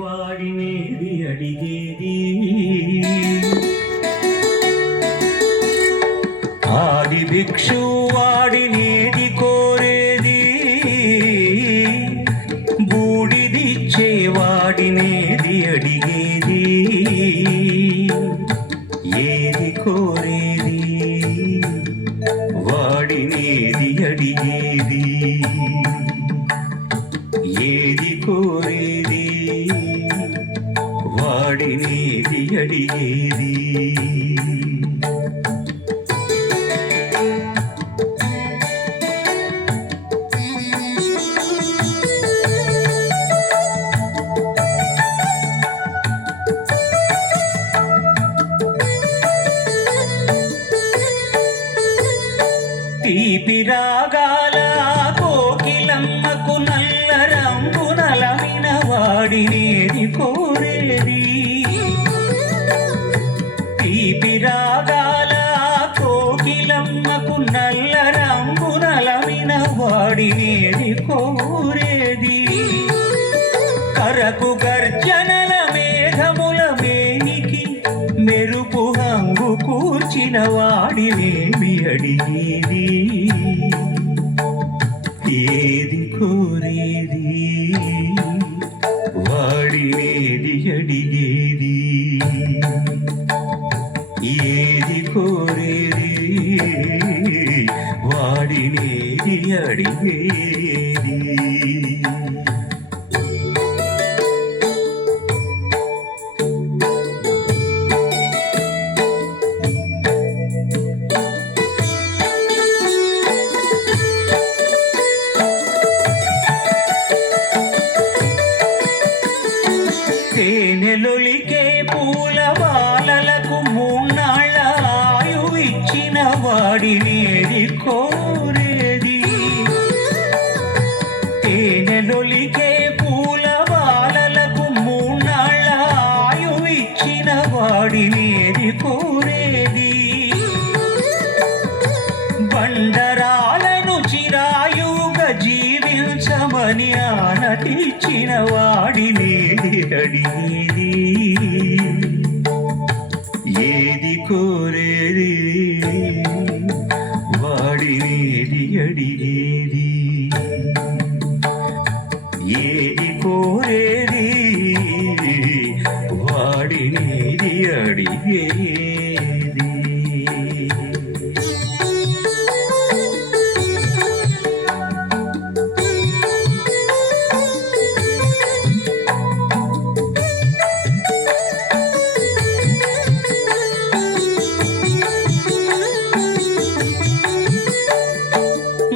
వాడినేది అడిగేది ఆది భిక్షు వాడినేది కోరేది బూడిదిచ్చే వాడినేది అడిగేది ఏది కోరేది వాడినేది అడిగేది ఏది కోరేది వాడినేది అడిగేది తీపి రాగాల కోకిలమ్మకు నల్ల రంగునలమిన వాడినేది కోరేది తీపి రాగాల కోకిలమ్మకు నల్ల రంగునలమిన వాడినేది కోరేది కరకు గర్జనల మేఘముల మేనికి మెరుపు హంగు కూర్చిన వాడినేమి అడిగేది ఏది కోరేది వాడినేది అడిగేది ఏది కోరేది వాడినేది అడిగేది తేనెలొలికే పూల బాలలకు మూన్నాళ్ళ ఆయువు ఇచ్చిన వాడినేది కోరేది తేనెలొలికే పూల బాలలకు మూన్నాళ్ళ ఆయువు ఇచ్చిన వాడినేది కోరేది బండరాలను చిరాయుగా జీవించమని ఆనతిచ్చిన వాడినేది అడిగేది ఏది కోరేది వాడినేది అడిగేది ఏది కోరేది వాడినేది అడిగేది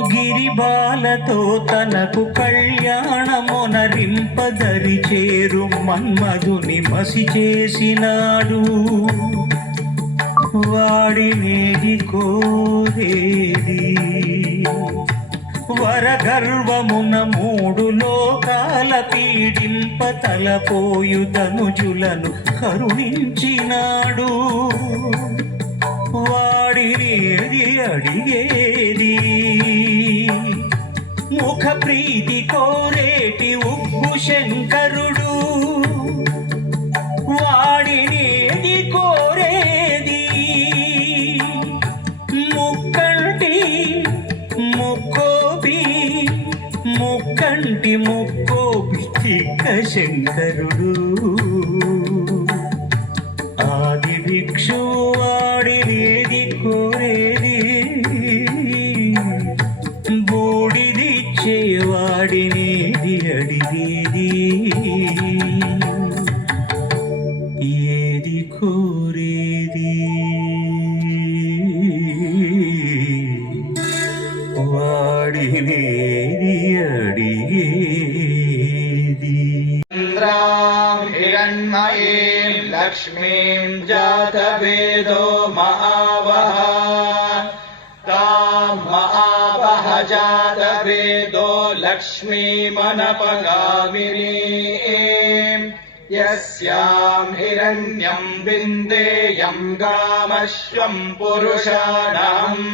గిరిబాలతో తనకు కళ్యాణమునరింపదరి చేరు మన్మధుని మసి చేసినాడు వాడినేది కోరేది వరగర్వమున మూడు లోకాల పీడింప తలపోయు ధనుజులను కరుణించినాడు వాడినేది అడిగేది ముఖ ప్రీతి కోరేటి ఉగ్గు శంకరుడు వాడినేది కోరేది ముక్కంటి ముక్కోపి చిక్క శంకరుడు ఆది భిక్షు వాడినేది కోరేది బూడిదిచ్చే వాడినేది అడిగేది ఏది కోరేది వాడినేది అడిగేది हिरण्मयीं लक्ष्मीं जातवेदो महावः तां महावः जातवेदो लक्ष्मीमनपगामिनीं यस्यां हिरण्यं विन्देयं गामश्वं पुरुषाणाम्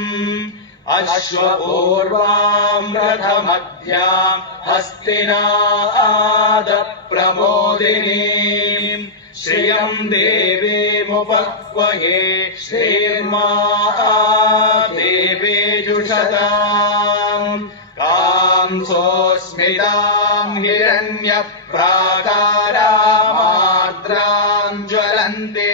अश्वपूर्वाम् रथमध्याम् हस्तिनादप्रमोदिनीम् श्रियम् देवीमुपक्वये श्रीर्मा देवीजुषताम् कांसोऽस्मिताम् हिरण्यप्राकारामार्द्राम् ज्वलन्ति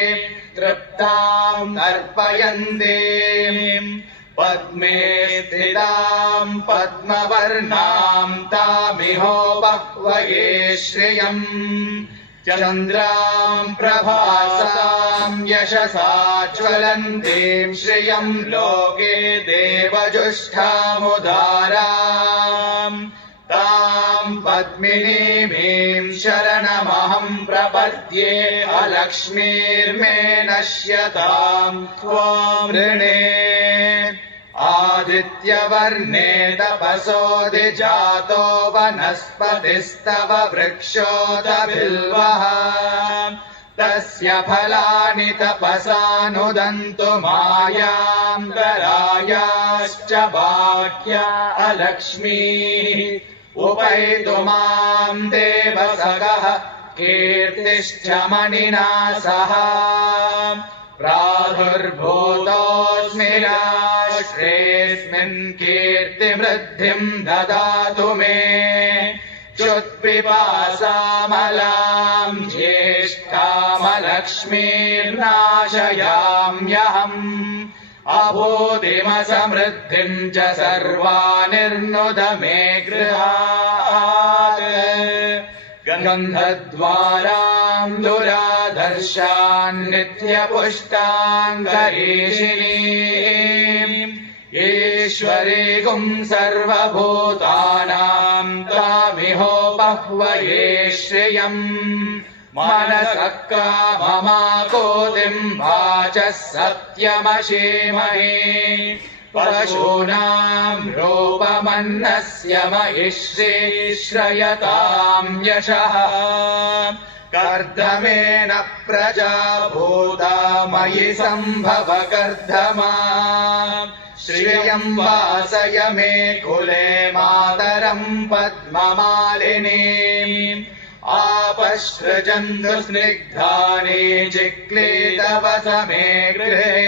तृप्ताम् तर्पयन्तीम् पद्मे स्थिताम् पद्मवर्णाम् तामिहोपक्वये श्रियम् चन्द्राम् प्रभासाम् यशसा ज्वलन्तीम् श्रियम् लोके देवजुष्टामुदाराम् ताम् पद्मिनीमीम् शरणमहम् प्रपद्ये अलक्ष्मीर्मे नश्यताम् त्वाम् ऋणे आदित्यवर्णे तपसोऽधिजातो वनस्पतिस्तव वृक्षोऽतबिल्वः तस्य फलानि तपसानुदन्तु मायान्तरायाश्च बाह्या अलक्ष्मीः उपैतु माम् देवसगः कीर्तिश्च मणिना सह प्रादुर्भूतोऽस्मि राष्ट्रेऽस्मिन् कीर्तिवृद्धिम् ददातु मे च्युत्पिपासामलाम् ज्येष्ठामलक्ष्मीर्नाशयाम्यहम् अभूतिमसमृद्धिम् च सर्वानिर्नुद मे गृहात् गन्धद्वाराम् दुराधर्षान् नित्यपुष्टाङ्गरीषिणीम् ईश्वरीगुम् सर्वभूतानाम् तामिहोपह्वये श्रियम् मनसः काममाकोतिम् वाचः सत्यमशीमहे पशूनाम् रूपमन्नस्य महिषी श्रयताम् यशः कर्दमेन प्रजा भूता मयि सम्भव कर्दमा श्रियम् वासय मे कुले मातरम् पद्ममालिनीम् आपसृजन्तु स्निग्धानि चिक्लीतवस मे गृहे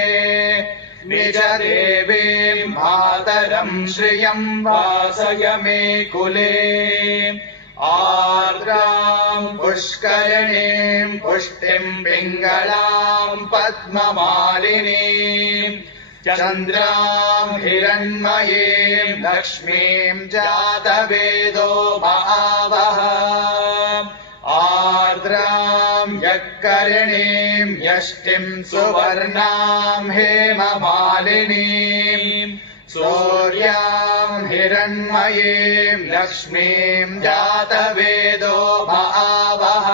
निज देवीम् मातरम् श्रियम् वासय मे कुले आर्द्राम् पुष्करिणीम् पुष्टिम् पिङ्गलाम् पद्ममालिनीम् चन्द्राम् हिरण्मयीम् लक्ष्मीम् जातवेदो महावः आर्द्राम् यक्करिणीम् यष्टिम् सुवर्णाम् हेममालिनीम् सूर्याम् हिरण्मयीम् लक्ष्मीम् जातवेदो महावः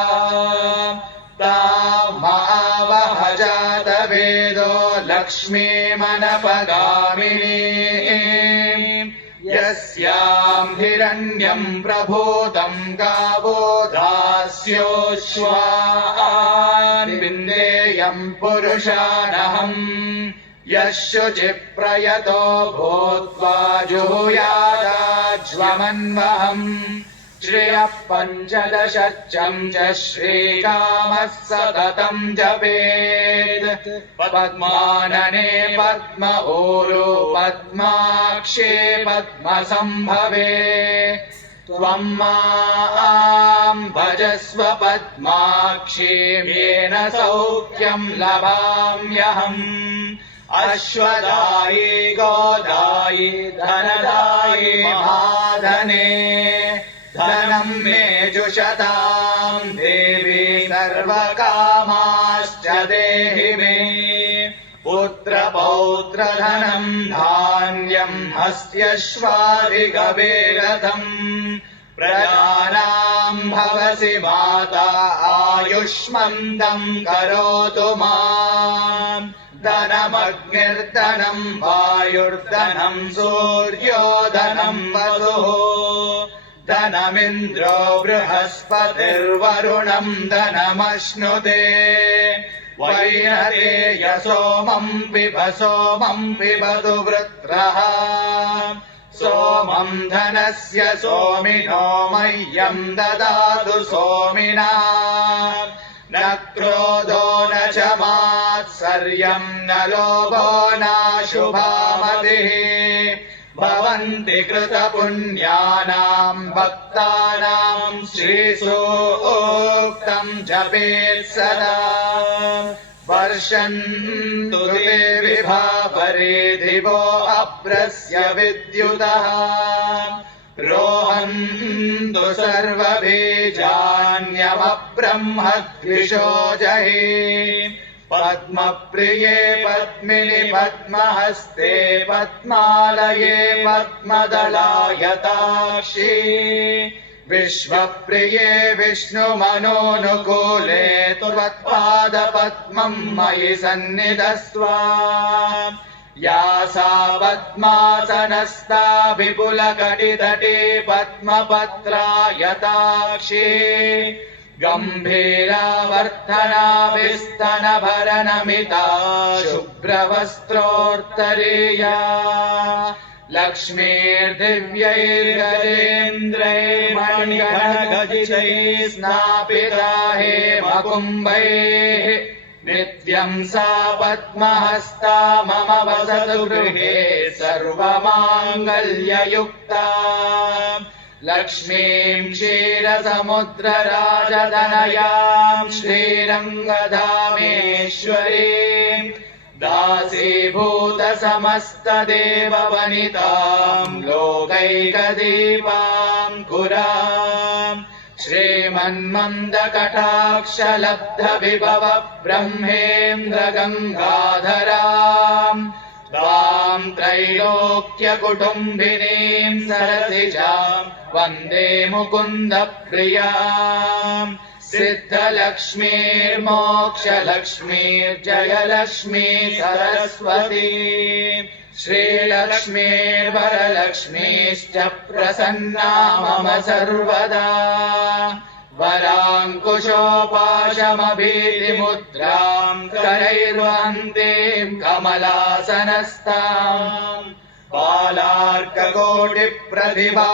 ताम् महावः जातवेदो लक्ष्मीमनपगामिनीम् यस्याम् हिरण्यम् प्रभूतम् गावो दास्योश्वान् विन्देयम् पुरुषानहम् यः शुचिप्रयतो भूत्वा जुहुयादाज्वमन्वहम् श्रियः पञ्चदशच्चम् च श्रीकामः सततम् जपेत् पद्मानने पद्म ऊरू पद्माक्षे पद्मसम्भवे त्वम् माम् भजस्व पद्माक्षीम् येन सौख्यम् लभाम्यहम् अश्वदायी गोदायी धनदायी महाधने धनम् मे जुषताम् देवी सर्वकामाश्च देहि मे पुत्रपौत्रधनम् धान्यम् हस्त्यश्वादिगवेरथम् प्रजानाम् भवसि माता आयुष्मन्तम् करोतु माम् धनमग्निर्धनम् वायुर्धनम् सूर्योधनम् वसुः धनमिन्द्रो बृहस्पतिर्वरुणम् धनमश्नुते वैनतेय सोमं पिबतु वृत्रः सोमं धनस्य सोमिनो मह्यं ददातु सोमिना न क्रोधो न च मात्सर्यं न लोभो नाशुभा मतिः भवन्ति कृतपुण्यानां भक्तानां श्रीसूक्तं जपेत् सदा वर्षन्तु ते विभावरे दिवो अप्रस्य विद्युतः रोहन्तु सर्वबीजान्यमब्रह्मद्विषो जहि पद्मप्रिये पद्मिनि पद्महस्ते पद्मालये पद्मदलायताक्षी विश्वप्रिये विष्णुमनोनुकूले त्वत्पादपद्मं मयि सन्निधस्व या सा पद्मासनस्था विपुलकटितटे पद्मपत्रायताक्षी गम्भीरावर्धना विस्तनभरनमिता शुभ्रवस्त्रोत्तरीया लक्ष्मीर्दिव्यैर्गजेन्द्रैर्मणिगणगजितैः स्नापिता हेमकुम्भैः नित्यं सा पद्महस्ता मम वसतु गृहे सर्वमाङ्गल्ययुक्ता लक्ष्मीं क्षीरसमुद्रराजतनयां श्रीरङ्गधामेश्वरीं दासीभूतसमस्तदेववनितां लोकैकदीपां पुरां श्रीमन्मन्दकटाक्षलब्धविभव ब्रह्मेन्द्रगङ्गाधरां तां त्रैलोक्यकुटुम्बिनीं सरसिजां वन्दे मुकुन्दप्रियां सिद्धलक्ष्मीर्मोक्षलक्ष्मीर्जयलक्ष्मी सरस्वती श्रीलक्ष्मीर्वरलक्ष्मीश्च प्रसन्ना मम सर्वदा वराङ्कुशोपाशमभीतिमुद्रां करैर्वहन्तीं कमलासनस्तां बालार्ककोटिप्रतिभा